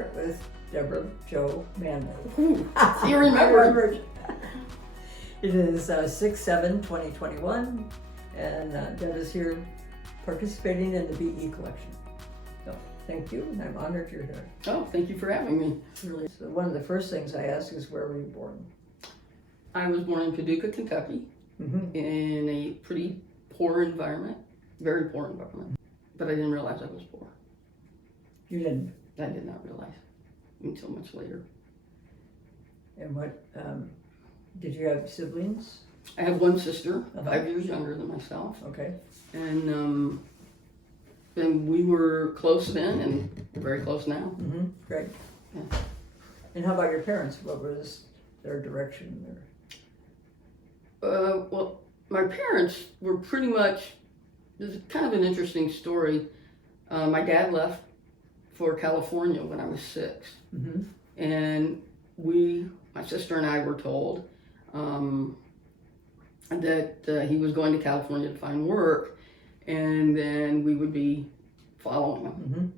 start with Debra Jo Manley. You remember? It is 6/7/2021, and Debra's here participating in the BE collection. So thank you, and I'm honored you're here. Oh, thank you for having me. Really, so one of the first things I ask is, where were you born? I was born in Paducah, Kentucky, in a pretty poor environment, very poor environment. But I didn't realize I was poor. You didn't? I did not realize until much later. And what, did you have siblings? I have one sister, 5 years younger than myself, Okay. and we were close then and very close now. Great. Yeah. And how about your parents? What was their direction? Well, my parents were pretty much, this is kind of an interesting story. My dad left for California when I was 6. And my sister and I were told that he was going to California to find work, and then we would be following him.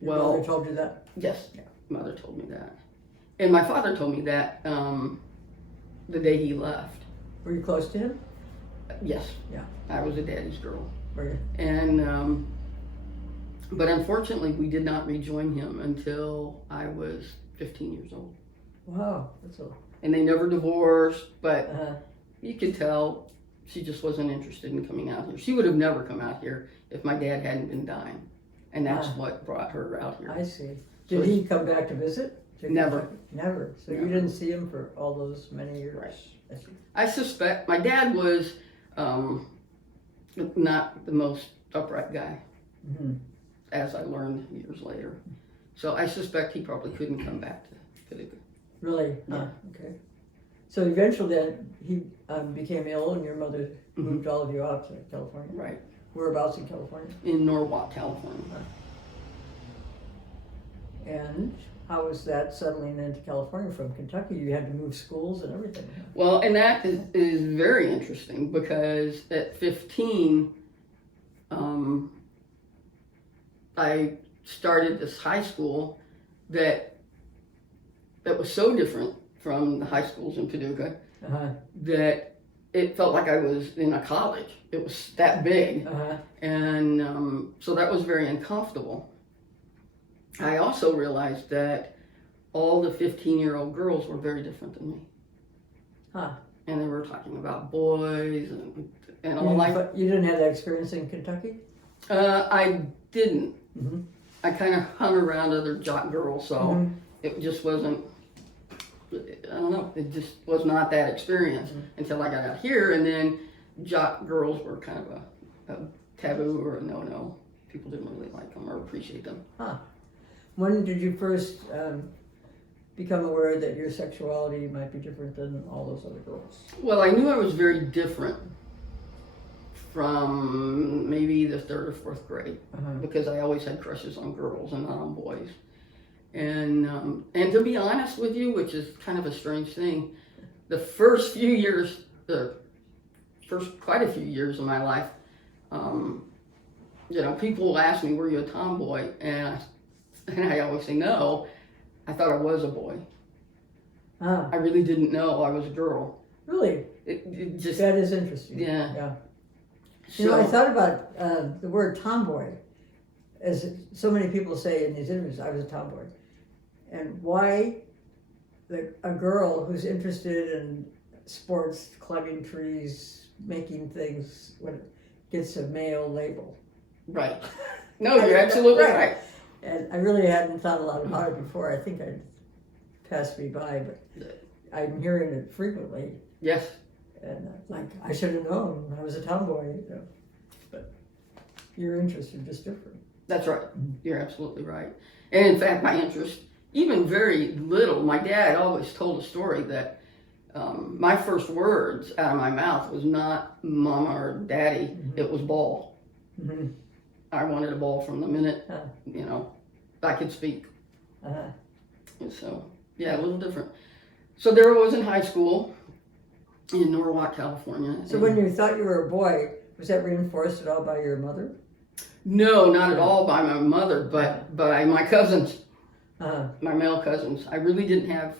Your mother told you that? Yes, yeah. Mother told me that. And my father told me that the day he left. Were you close to him? Yes. Yeah. I was a daddy's girl. Were you? And, but unfortunately we did not rejoin him until I was 15 years old. Wow, that's a... And they never divorced, but you could tell she just wasn't interested in coming out here. She would have never come out here if my dad hadn't been dying. And that's what brought her out here. I see. Did he come back to visit? Never. Never. So you didn't see him for all those many years? Right. I see. I suspect my dad was not the most upright guy, as I learned years later. So I suspect he probably couldn't come back to Paducah. Really? Yeah. Okay. So eventually then he became ill, and your mother moved all of you out to California? Right. Whereabouts in California? In Norwalk, California. And how was that settling into California from Kentucky? You had to move schools and everything. Well, and that is very interesting, because at 15, I started this high school that was so different from the high schools in Paducah that it felt like I was in a college. It was that big. And so that was very uncomfortable. I also realized that all the 15-year-old girls were very different than me. And they were talking about boys and all like... You didn't have that experience in Kentucky? I didn't. I kind of hung around other jock girls, so it just wasn't, I don't know, it just was not that experience until I got out here, and then jock girls were kind of a taboo or a no-no. People didn't really like them or appreciate them. When did you first become aware that your sexuality might be different than all those other girls? Well, I knew I was very different from maybe the 3rd or 4th grade, because I always had crushes on girls and not on boys. And to be honest with you, which is kind of a strange thing, the first few years, quite a few years of my life, people will ask me, were you a tomboy? And I always say no. I thought I was a boy. I really didn't know I was a girl. Really? It just... That is interesting. Yeah. So, I thought about the word tomboy, as so many people say in these interviews, I was a tomboy. And why a girl who's interested in sports, climbing trees, making things, gets a male label. Right. No, you're absolutely right. And I really hadn't thought a lot about it before. I think it passed me by, but I'm hearing it frequently. Yes. And I should have known I was a tomboy. But your interests are just different. That's right. You're absolutely right. And in fact, my interest, even very little, my dad always told a story that my first words out of my mouth was not mama or daddy, it was ball. I wanted a ball from the minute, I could speak. So, yeah, a little different. So there I was in high school in Norwalk, California. So when you thought you were a boy, was that reinforced at all by your mother? No, not at all by my mother, but by my cousins. my male cousins. I really didn't have,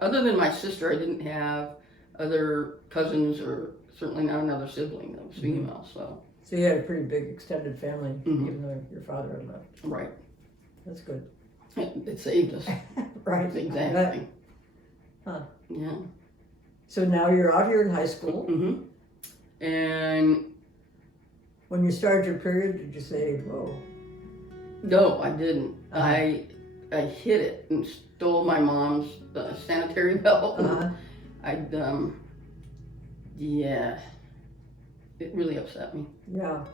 other than my sister, I didn't have other cousins or certainly not another sibling that was female. So you had a pretty big extended family, Mhm. even though your father had left. right, That's good. it saved us. Right. Exactly. Huh. Yeah. So now you're out here in high school. hmm And When you started your period, did you say, whoa? no, I didn't. Uh-huh. I hid it and stole my mom's sanitary belt. Uh-huh. Yeah, it really upset me Yeah,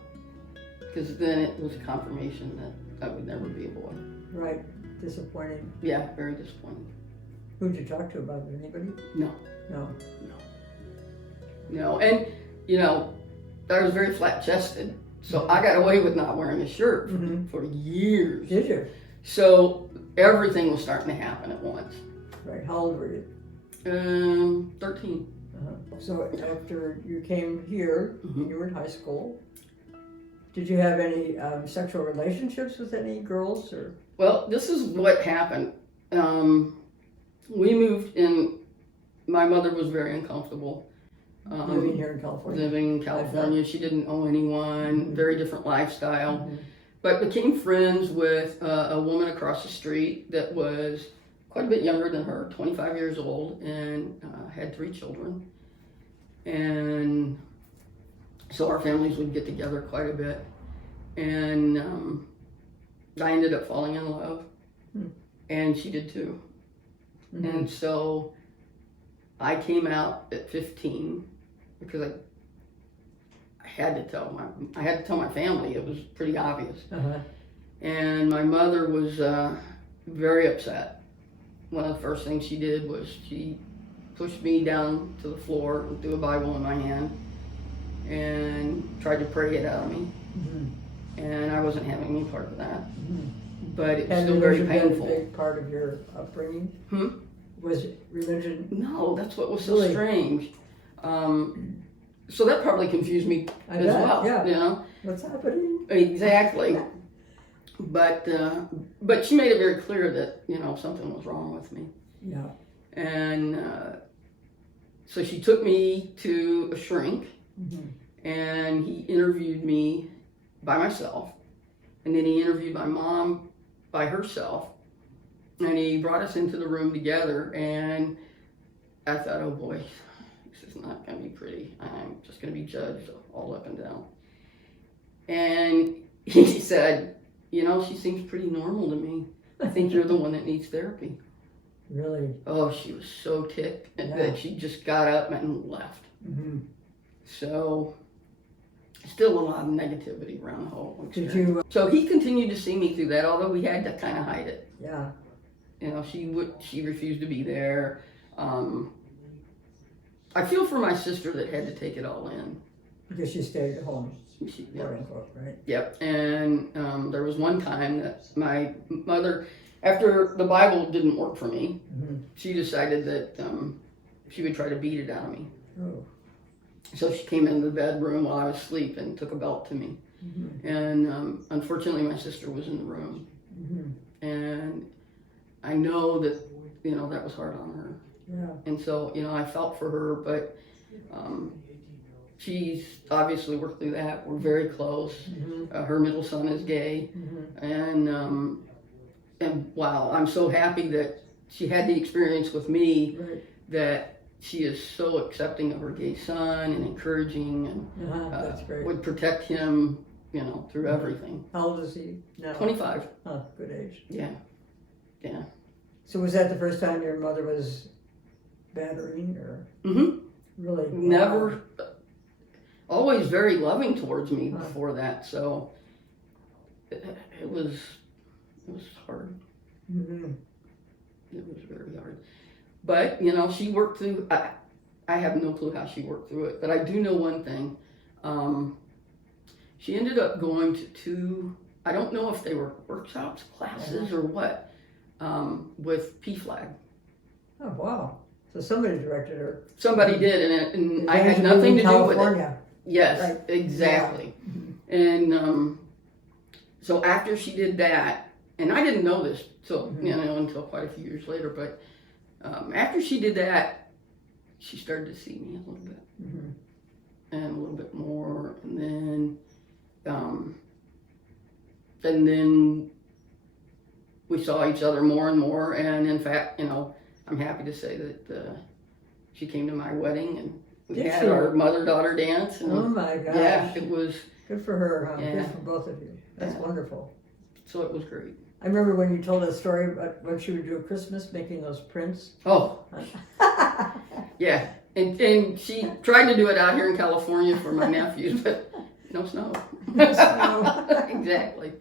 because then it was a confirmation that I would never be a boy. right. Disappointing. Yeah, very disappointing. Who'd you talk to about it? Anybody? No. No. No, and you know, I was very flat chested, so I got away with not wearing a shirt Mhm. for years. Did you? So everything was starting to happen at once. Right. How old were you? 13. So after you came here, Mhm. you were in high school. Did you have any sexual relationships with any girls, or? Well, this is what happened. We moved in. My mother was very uncomfortable. Living here in California. Living in California. She didn't know anyone. Mhm. Very different lifestyle. Mhm. But became friends with a woman across the street that was quite a bit younger than her, 25 years old, and had 3 children. And so our families would get together quite a bit. And I ended up falling in love. Hmm. And she did too. Mhm. And so I came out at 15 because I had to tell my family. It was pretty obvious. Uh-huh. And my mother was very upset. One of the first things she did was she pushed me down to the floor and threw a Bible in my hand and tried to pray it out of me. Mhm. And I wasn't having any part of that. Mhm. But it was And still very religion been painful. a big part of your upbringing? Hmm? Was religion? No, that's what was so Really? strange. So that probably confused me I as bet, well. yeah. You know? What's happening? Exactly. But she made it very clear that, something was wrong with me. Yeah. And so she took me to a shrink, Mhm. and he interviewed me by myself. And then he interviewed my mom by herself. And he brought us into the room together, and I thought, oh boy, this is not going to be pretty. I'm just going to be judged all up and down. And he said, she seems pretty normal to me. I think you're the one that needs therapy. Really? Oh, she was so ticked Yeah. that she just got up and left. Mm-hmm. So, still a lot of negativity around the whole Did experience. you? So he continued to see me through that, although we had to kind of hide it. Yeah. She refused to be there. I feel for my sister that had to take it all in. Because she stayed at home, She, quote unquote, right? Yep. And there was one time that my mother, after the Bible didn't work for me, Mm-hmm. she decided that she would try to beat it out of me. Oh. So she came into the bedroom while I was asleep and took a belt to me. Mm-hmm. And unfortunately, my sister was in the room. Mm-hmm. And I know that, that was hard on her. Yeah. And so, I felt for her, but she's obviously worked through that. We're very close. Mm-hmm. Her middle son is gay. Mm-hmm. And wow, I'm so happy that she had the experience with me, Right. that she is so accepting of her gay son and encouraging and Uh-huh. That's great. would protect him, through everything. How old is he now? 25. Oh, good age. Yeah. So was that the first time your mother was battering, or Mm-hmm. really? Never, always very loving towards me Huh. before that. So it was hard. Mm-hmm. It was very hard. But, she worked through, I have no clue how she worked through it, but I do know one thing. She ended up going to 2, I don't know if they were workshops, classes, or what, with PFLAG. Oh, wow. So somebody directed her. Somebody did, and I had Advantage of nothing being to in do with it. California. Yes, Right. exactly. Mhm. And so after she did that, and I didn't know this until quite a few years later, but after she did that, she started to see me a little bit, and a little bit more, and then we saw each other more and more, and in fact, I'm happy to say that she came to my wedding, and we had our mother-daughter dance. And, oh my gosh. Yeah, it was. Good for her, huh? Yeah. Good for both of you. That's wonderful. So it was great. I remember when you told that story about when she would do Christmas, making those prints. Oh. Yeah, and she tried to do it out here in California for my nephews, but no snow. No snow. Exactly.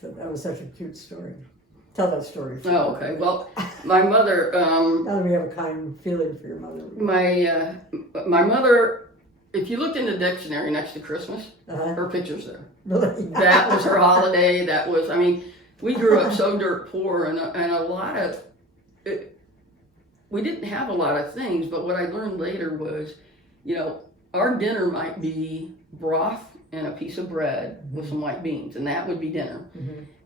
So that was such a cute story. Tell that story. Oh, okay. Well, my mother. Now that we have a kind feeling for your mother. My mother. If you looked in the dictionary next to Christmas, her picture's there. Really? That was her holiday. That was. I mean, we grew up so dirt poor, and a lot of. We didn't have a lot of things, but what I learned later was, our dinner might be broth and a piece of bread with some white beans, and that would be dinner.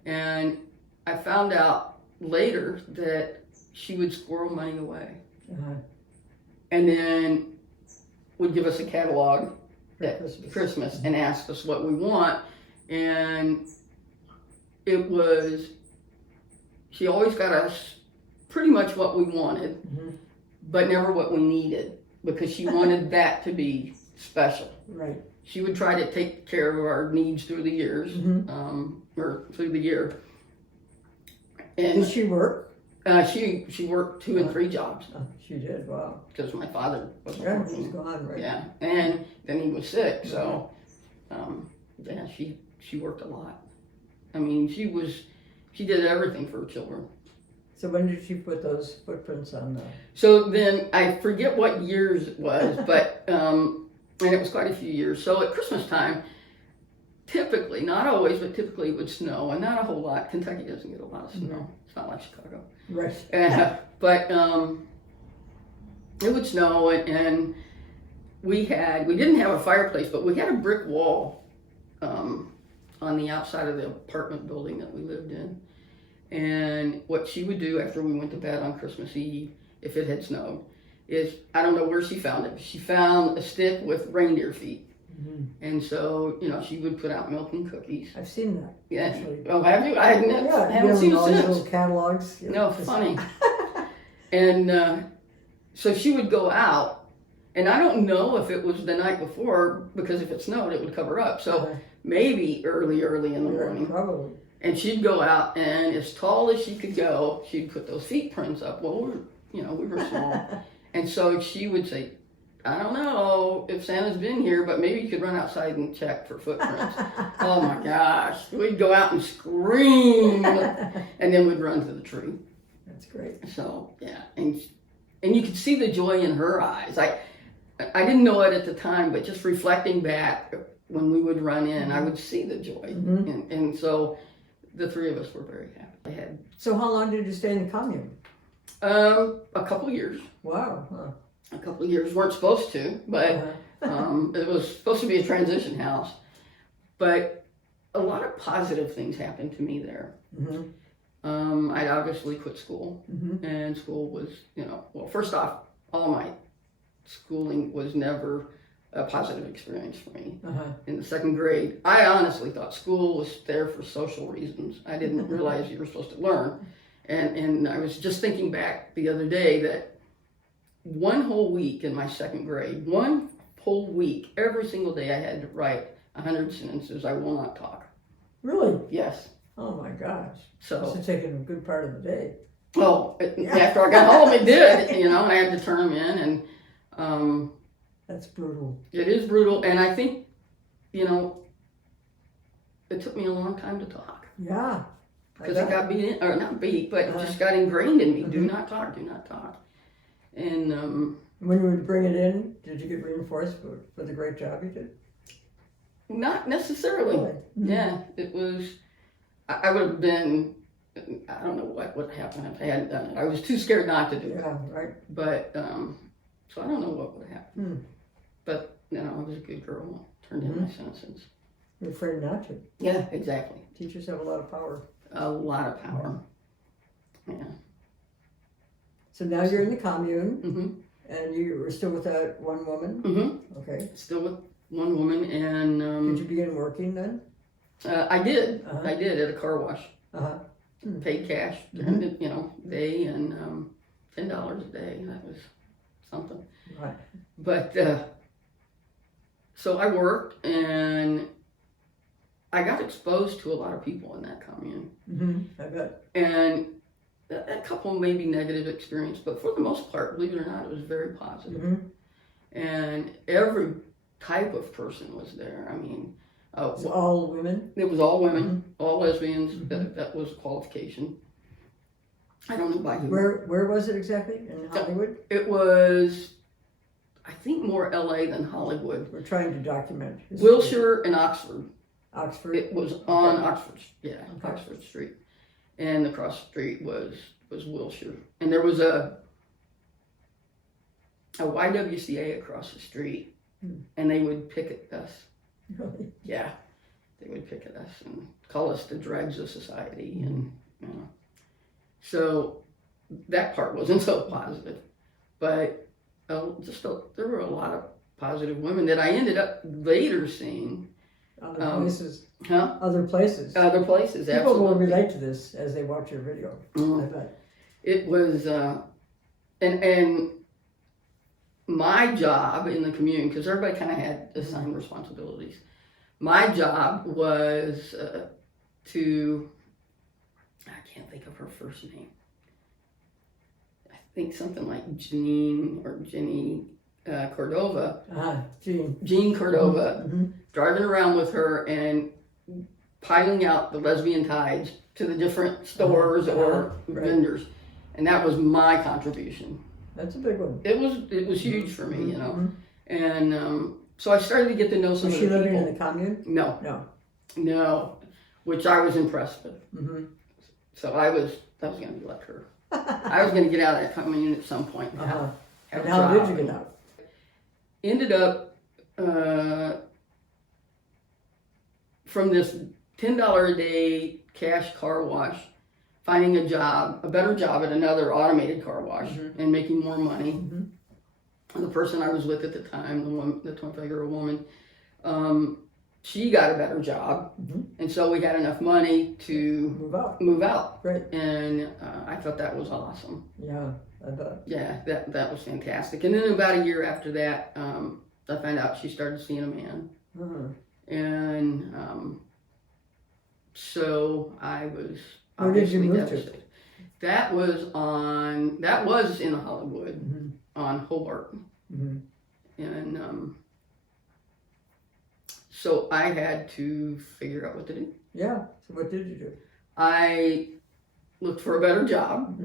And I found out later that she would squirrel money away, and then would give us a catalog at Christmas and ask us what we want, and she always got us pretty much what we wanted, but never what we needed, because she wanted that to be special. Right. She would try to take care of our needs through the years, or through the year. And did she work? She worked 2 and 3 jobs. Oh, she did. Wow. Because my father wasn't Yeah, working. he's gone, right? Yeah, and then he was sick, so she worked a lot. I mean, she did everything for her children. So when did she put those footprints on the? So then I forget what years it was, but and it was quite a few years. So at Christmas time, typically, not always, but typically it would snow, and not a whole lot. Kentucky doesn't get a lot of snow. It's not like Chicago. Right. But it would snow, and we didn't have a fireplace, but we had a brick wall on the outside of the apartment building that we lived in. And what she would do after we went to bed on Christmas Eve, if it had snowed, is, I don't know where she found it, but she found a stick with reindeer feet. And so, she would put out milk and cookies. I've seen that. Yeah. Actually. Oh, have you? I haven't seen it all these since. little catalogs. No, funny. And so she would go out, and I don't know if it was the night before, because if it snowed, it would cover up. So maybe early in the morning. Probably. And she'd go out, and as tall as she could go, she'd put those feet prints up. Well, we were small. And so she would say, I don't know if Santa's been here, but maybe you could run outside and check for footprints. Oh my gosh. We'd go out and scream, and then we'd run to the tree. That's great. So, yeah. And you could see the joy in her eyes. I didn't know it at the time, but just reflecting back, when we would run in, I would see the joy. And so the 3 of us were very happy. So how long did you stay in the commune? A couple years. Wow. Huh. A couple of years. Weren't supposed to, but it was supposed to be a transition house. But a lot of positive things happened to me there. I'd obviously quit school, and school was, well, first off, all my schooling was never a positive experience for me. In the 2nd grade, I honestly thought school was there for social reasons. I didn't realize you were supposed to learn. And I was just thinking back the other day that one whole week in my 2nd grade, one whole week, every single day I had to write 100 sentences. I will not talk. Really? Yes. Oh my gosh. So must have taken a good part of the day. Well, after I got home, it did, and I had to turn them in, and that's brutal. It is brutal, and I think, it took me a long time to talk. Yeah. Because it got beat in, or not beat, but it just got ingrained in me. Do not talk, do not talk. And when you would bring it in, did you get reinforced for the great job you did? Not necessarily. Really? Yeah, it was, I would have been, I don't know what would happen if I hadn't done it. I was too scared not to do it. Yeah, right. But, so I don't know what would have happened. But, I was a good girl. Turned in my sentences. You're afraid not to. Yeah, exactly. Teachers have a lot of power. A lot of power. Yeah. So now you're in the commune, Mm-hmm. and you were still with that one woman? Mm-hmm. Okay. Still with one woman, and Did you begin working then? I did. Uh-huh. I did at a car wash. Uh-huh. Paid cash, Mhm. day, and $10 a day. That was something. Right. But so I worked, and I got exposed to a lot of people in that commune, I bet. and a couple maybe negative experience, but for the most part, believe it or not, it was very positive. And every type of person was there. I mean, It's all women? it was all women, all lesbians. That was a qualification. I don't know about you. Where was it exactly? In Hollywood? It was, I think, more LA than Hollywood. We're trying to document history. Wilshire and Oxford. Oxford? It was on Okay. Oxford, Okay. Oxford Street. And across the street was Wilshire. And there was a YWCA across the street, and they would picket us. Really? Yeah, they would picket us and call us the dregs of society, and so that part wasn't so positive. But there were a lot of positive women that I ended up later seeing. Other places. Other places, People absolutely. will relate to this as they watch your video. I bet. It was, and my job in the commune, because everybody kind of had assigned responsibilities. My job was to, I can't think of her first name. I think something like Jenny Cordova. Jean Cordova, driving around with her and piling out the lesbian tides to the different stores or vendors. And that was my contribution. That's a big one. It was huge for me, And so I started to get to know some Was of she the living people. in the commune? No, which I was impressed with. So I was going to be like her. I was going to get out of that commune at some point. Have And a how job. did you get out? Ended up from this $10 a day cash car wash, finding a better job at another automated car wash, and making more money. The person I was with at the time, the 25-year-old woman, she got a better job, and so we had enough money to move out. Right. And I thought that was awesome. Yeah, I bet. Yeah, that was fantastic. And then about a year after that, I found out she started seeing a man. And so I was Where did you obviously move devastated. That was in Hollywood, on Hobart. And so I had to figure out what to do. Yeah, so what did you do? I looked for a better job,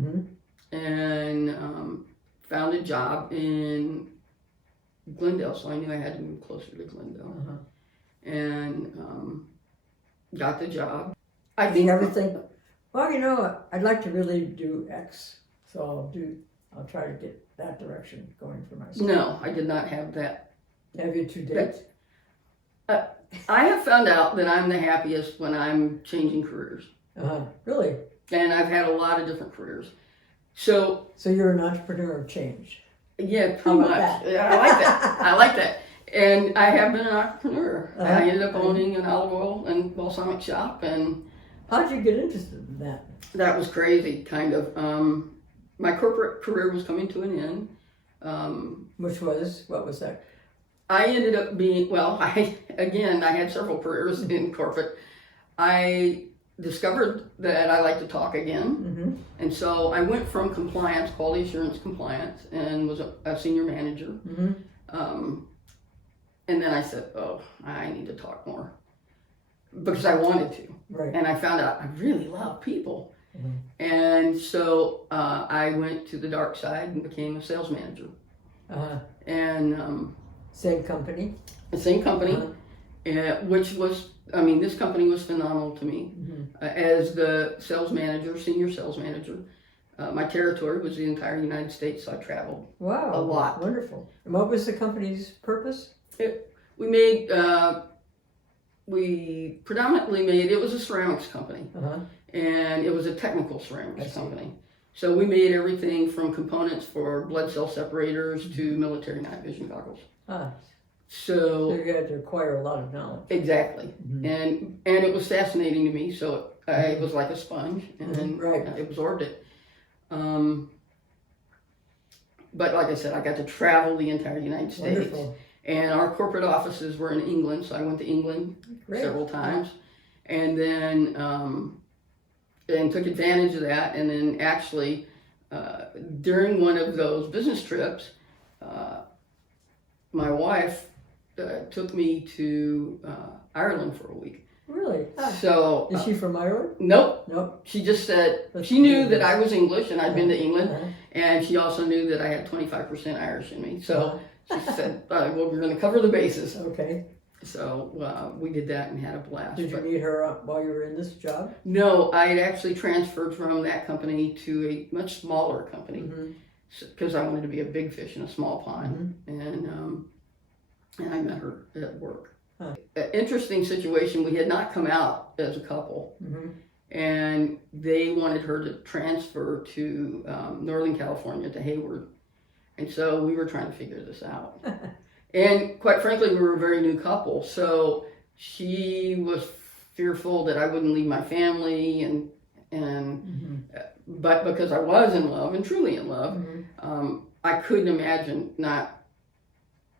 and found a job in Glendale, so I knew I had to move closer to Glendale. And got the job. I think everything. Well, I'd like to really do X, so I'll try to get that direction going for myself. No, I did not have that. Have you to date? I have found out that I'm the happiest when I'm changing careers. Really? And I've had a lot of different careers. So you're an entrepreneur of change. Yeah, pretty much. That? I like that. I like that. And I have been an entrepreneur. I ended up owning an olive oil and balsamic shop, and how did you get interested in that? That was crazy, kind of. My corporate career was coming to an end. What was that? I ended up being, I had several careers in corporate. I discovered that I like to talk again. And so I went from compliance, quality assurance compliance, and was a senior manager. And then I said, I need to talk more. Because I wanted to. Right. And I found out I really love people. And so I went to the dark side and became a sales manager. And same company? The same company, which was, this company was phenomenal to me. As the senior sales manager, my territory was the entire United States, so I traveled a lot. Wonderful. And what was the company's purpose? We predominantly made, it was a ceramics company. and it was a technical ceramics company. So we made everything from components for blood cell separators to military night vision goggles. So you had to acquire a lot of knowledge. Exactly. And it was fascinating to me, so I was like a sponge and I absorbed it. But like I said, I got to travel the entire United States. Wonderful. And our corporate offices were in England, so I went to England several times. And then and took advantage of that. And then actually, during one of those business trips, my wife took me to Ireland for a week. Really? So is she from Ireland? Nope. Nope. She just said she knew that I was English and I'd been to England, and she also knew that I had 25% Irish in me. So she said, "Well, we're going to cover the bases." Okay. So we did that and had a blast. Did you meet her while you were in this job? No, I had actually transferred from that company to a much smaller company because I wanted to be a big fish in a small pond, and I met her at work. An interesting situation. We had not come out as a couple, and they wanted her to transfer to Northern California, to Hayward, and so we were trying to figure this out. And quite frankly, we were a very new couple, so she was fearful that I wouldn't leave my family, but because I was in love and truly in love, I couldn't imagine not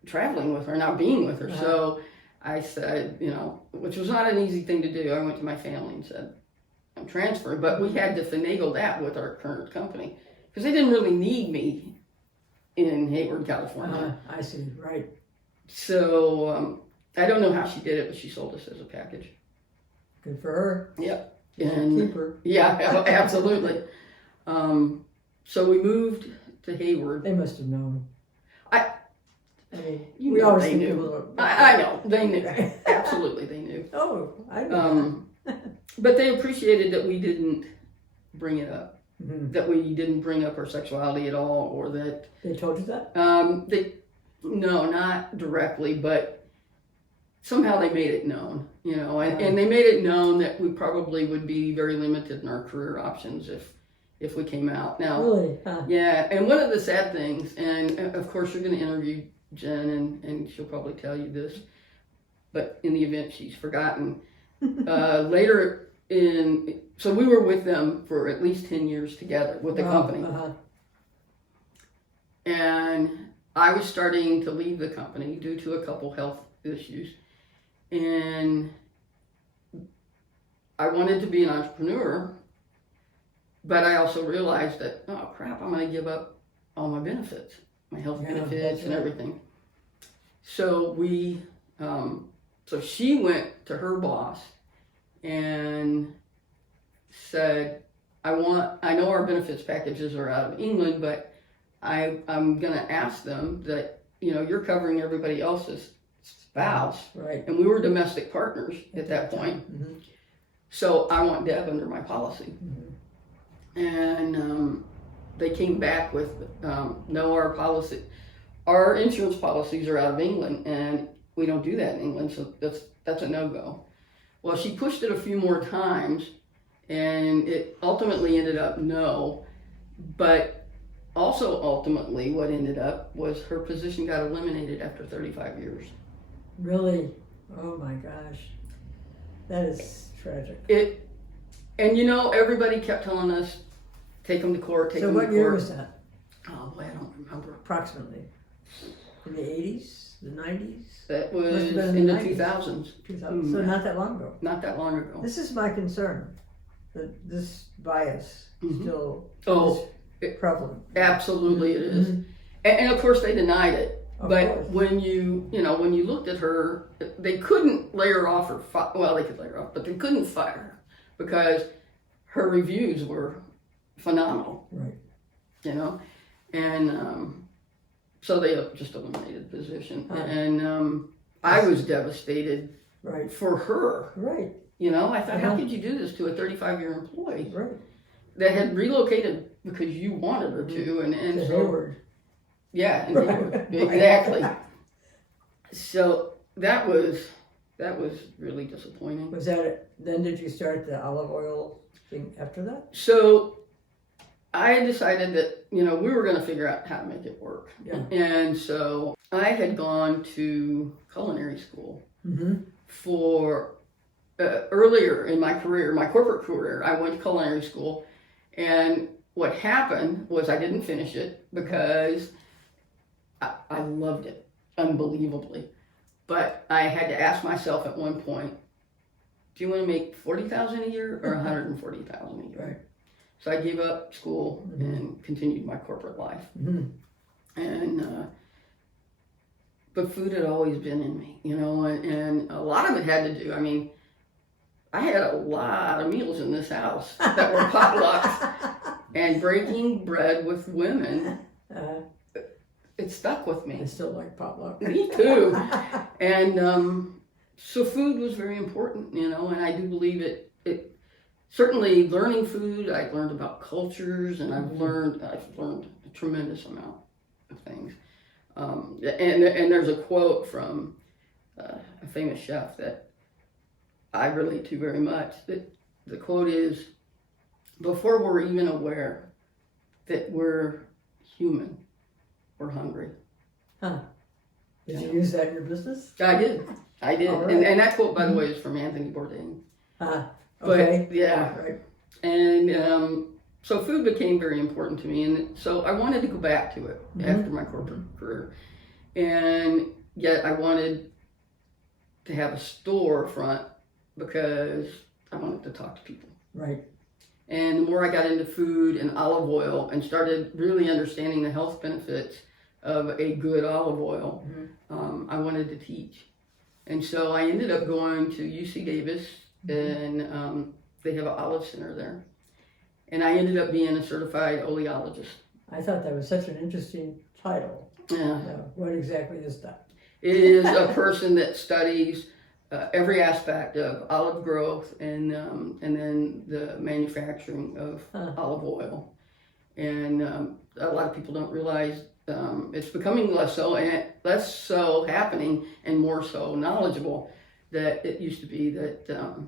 traveling with her, not being with her. So I said, which was not an easy thing to do. I went to my family and said, I'm transferring, but we had to finagle that with our current company because they didn't really need me in Hayward, California. I see, right. So I don't know how she did it, but she sold us as a package. Good for her. Yep. And keep her. Yeah, absolutely. So we moved to Hayward. They must have known. I mean, we always they think knew. a little. I know they knew. Absolutely, they knew. Oh, I know. But they appreciated that we didn't bring it up. That we didn't bring up our sexuality at all, or that they told you that. No, not directly, but somehow they made it known, and they made it known that we probably would be very limited in our career options if we came out. Now, really? Yeah, and one of the sad things, and of course you're going to interview Jen, and she'll probably tell you this, but in the event she's forgotten, later so we were with them for at least 10 years together with the company. And I was starting to leave the company due to a couple health issues. And I wanted to be an entrepreneur, but I also realized that, oh crap, I'm going to give up all my benefits, my health benefits and everything. So so she went to her boss and said, I know our benefits packages are out of England, but I'm going to ask them that, you're covering everybody else's spouse. Right. And we were domestic partners at that point. So I want Deb under my policy. And they came back with, no, our insurance policies are out of England, and we don't do that in England, so that's a no-go. Well, she pushed it a few more times, and it ultimately ended up no, but also ultimately what ended up was her position got eliminated after 35 years. Really? Oh my gosh. That is tragic. And everybody kept telling us, take them to court, take them to court. So what year was that? Oh boy, I don't remember. Approximately. In the 80s? The 90s? That was in the 2000s. 2000. So not that long ago. Not that long ago. This is my concern, that this bias still is prevalent. Absolutely it is. And of course they denied it. Of but course. when you looked at her, they couldn't lay her off or they could lay her off, but they couldn't fire her because her reviews were phenomenal. Right. And so they just eliminated the position. And I was devastated for her. Right. I thought, how could you do this to a 35-year employee Right. that had relocated because you wanted her to? And To so, Hayward. Yeah, in Hayward. Exactly. So that was that was really disappointing. Was that it? Then did you start the olive oil thing after that? So I decided that, we were going to figure out how to make it work. Yeah. And so I had gone to culinary school Mm-hmm. for earlier in my career, my corporate career. I went to culinary school, and what happened was I didn't finish it because I loved it unbelievably. But I had to ask myself at one point, do you want to make $40,000 a year or $140,000 a year? Right. So I gave up school Mm-hmm. and continued my corporate life. Mm-hmm. And but food had always been in me, and a lot of it had to do. I mean, I had a lot of meals in this house that were potlucks, and breaking bread with women. It stuck with me. I still like potluck. Me too. And so food was very important, and I do believe it certainly learning food, I learned about cultures, and I've learned a tremendous amount of things. And there's a quote from a famous chef that I relate to very much. The quote is, before we're even aware that we're human, we're hungry. Huh. Did you use that in your business? I did. All right. And that quote, by the way, is from Anthony Bourdain. Okay. But, yeah. Right. And so food became very important to me. And so I wanted to go back to it after my corporate career. And yet I wanted to have a storefront because I wanted to talk to people. Right. And the more I got into food and olive oil and started really understanding the health benefits of a good olive oil, I wanted to teach. And so I ended up going to UC Davis, and they have an olive center there. And I ended up being a certified oleologist. I thought that was such an interesting title. Yeah. What exactly is that? It is a person that studies every aspect of olive growth and then the manufacturing of olive oil. And a lot of people don't realize it's becoming less so happening and more so knowledgeable that it used to be that,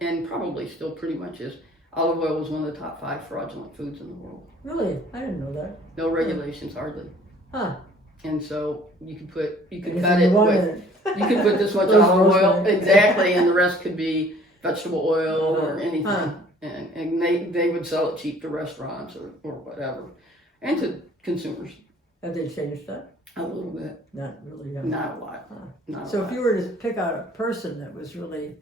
and probably still pretty much is, olive oil was one of the top 5 fraudulent foods in the world. Really? I didn't know that. No regulations, hardly. Huh. And so you could cut Anything it you with, wanted. you could put this much Those olive oil, rosemary. exactly, and the rest could be vegetable oil or anything. Huh. And they would sell it cheap to restaurants or whatever, and to consumers. Have they changed that? A little bit, Not really. No. not a lot. Huh. Not So a if lot. you were to pick out a person that was really,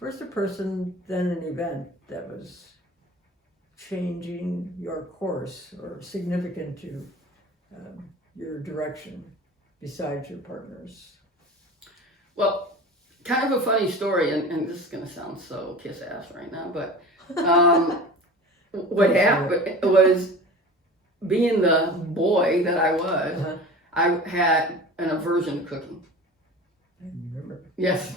first a person, then an event that was changing your course or significant to your direction besides your partners. Well, kind of a funny story, and this is going to sound so kiss-ass right now, but what happened was, being the boy that I was, I had an aversion to cooking. I remember. Yes.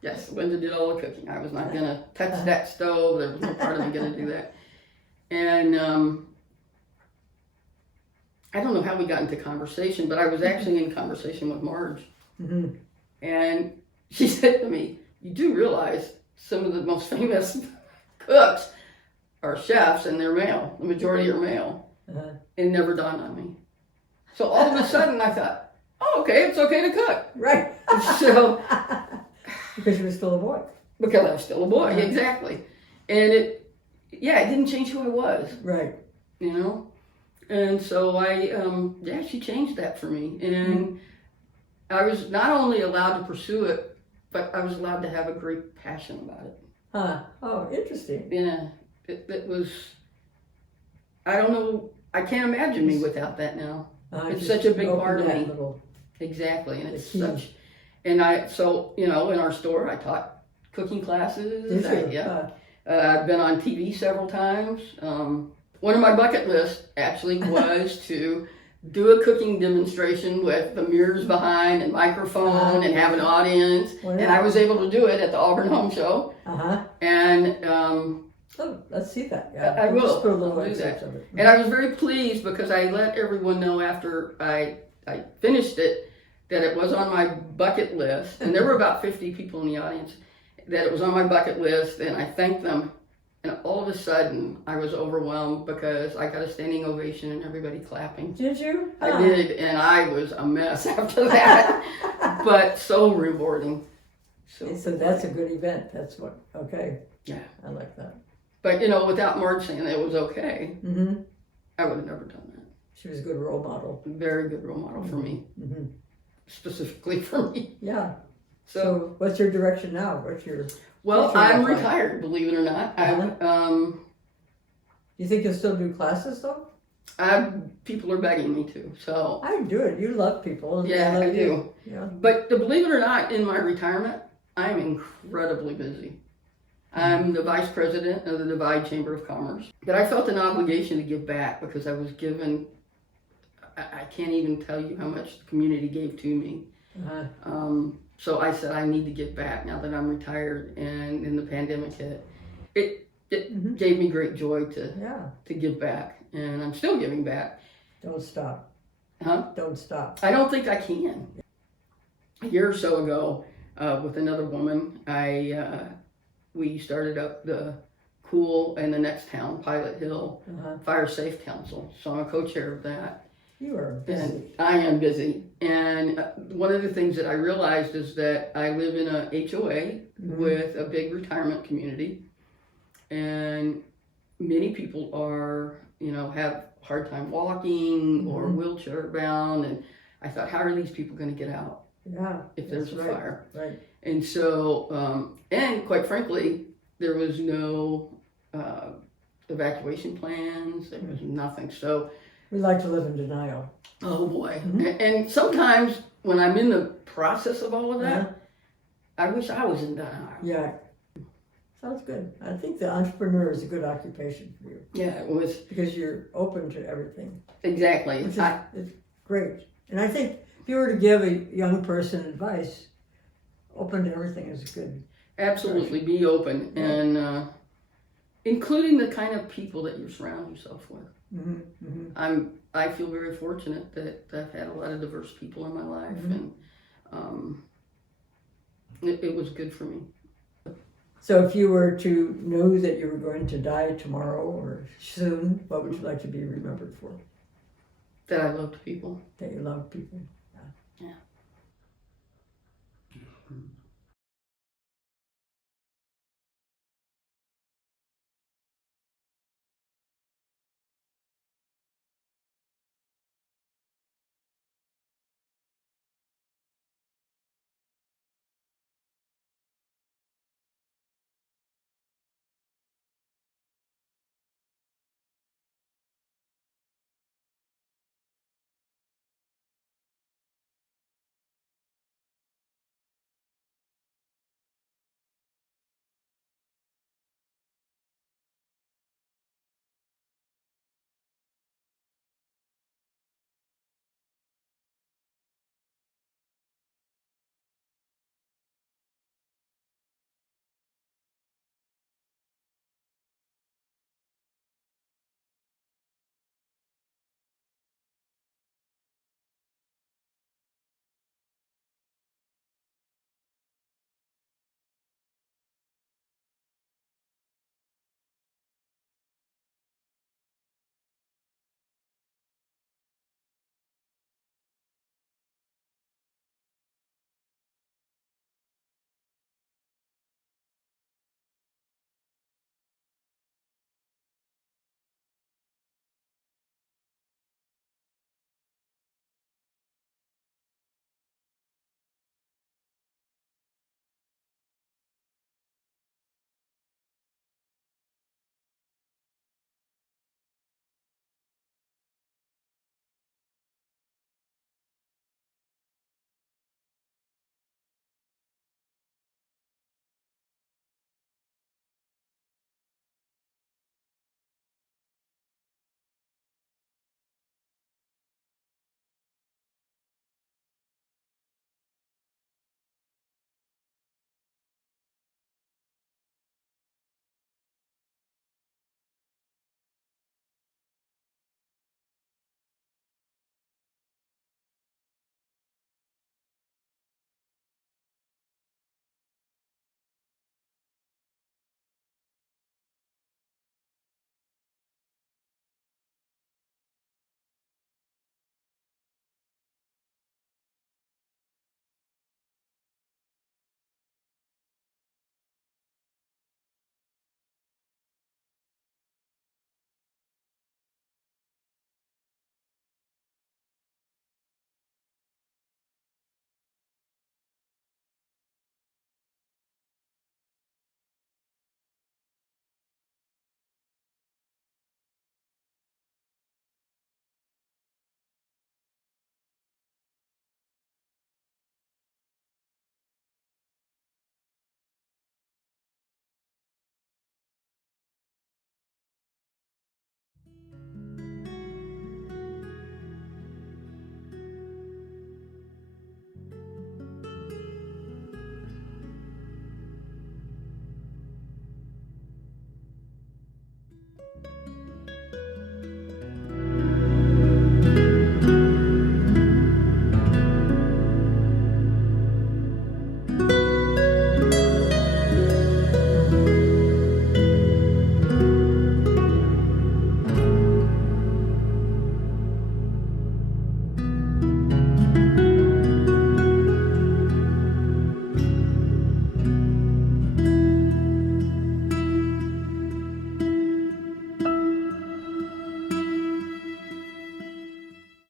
Yes, Linda did all the cooking. I was not going to touch that stove. There was no part of me going to do that. And I don't know how we got into conversation, but I was actually in conversation with Marge. Mm-hmm. And she said to me, you do realize some of the most famous cooks are chefs, and they're male. The majority are male. It never dawned on me. So all of a sudden I thought, oh, okay, it's okay to cook. Right. So, because you were still a boy. because I was still a boy, exactly. And it didn't change who I was. Right. And so she changed that for me. And I was not only allowed to pursue it, but I was allowed to have a great passion about it. Oh, interesting. Yeah, it was, I don't know, I can't imagine me without that now. It's such a big part of me. Exactly, and it's such, and in our store, I taught cooking classes. Did you? I've been on TV several times. One of my bucket lists actually was to do a cooking demonstration with the mirrors behind and microphone and have an audience. Well, And I was able to do it at the Auburn Home Show. And oh, let's see that. I will. Just put a little I'll do excerpt that. of it. And I was very pleased because I let everyone know after I finished it that it was on my bucket list, and there were about 50 people in the audience, that it was on my bucket list, and I thanked them. And all of a sudden, I was overwhelmed because I got a standing ovation and everybody clapping. Did you? I did, and I was a mess after that, but so rewarding. So that's a good event. That's what, okay. Yeah. I like that. But, without Marge saying it was okay, I would have never done that. She was a good role model. Very good role model for me. Specifically for me. Yeah. So what's your direction now? What's your... Well, I'm retired, believe it or not. You think you'll still do classes though? People are begging me to, so. I do it. You love people. And Yeah, I do. Yeah. But believe it or not, in my retirement, I'm incredibly busy. I'm the vice president of the Divide Chamber of Commerce. But I felt an obligation to give back because I was given, I can't even tell you how much the community gave to me. So I said, I need to give back now that I'm retired, and then the pandemic hit. It gave me great joy to give back, and I'm still giving back. Don't stop. Huh? Don't stop. I don't think I can. A year or so ago, with another woman, we started up the Cool in the next town, Pilot Hill, Fire Safe Council. So I'm a co-chair of that. You are busy. And I am busy. And one of the things that I realized is that I live in a HOA with a big retirement community. And many people are, have a hard time walking or wheelchair bound. And I thought, how are these people going to get out if there's a fire? Right. And so, and quite frankly, there was no evacuation plans. There was nothing. So we like to live in denial. Oh boy. And sometimes when I'm in the process of all of that, I wish I was in denial. Yeah. Sounds good. I think the entrepreneur is a good occupation for you. Yeah, it was. Because you're open to everything. Exactly. Which is, it's great. And I think if you were to give a young person advice, open to everything is good. Absolutely. Be open and including the kind of people that you surround yourself with. I feel very fortunate that I've had a lot of diverse people in my life, and it was good for me. So if you were to know that you were going to die tomorrow or soon, what would you like to be remembered for? That I loved people. That you loved people. Yeah.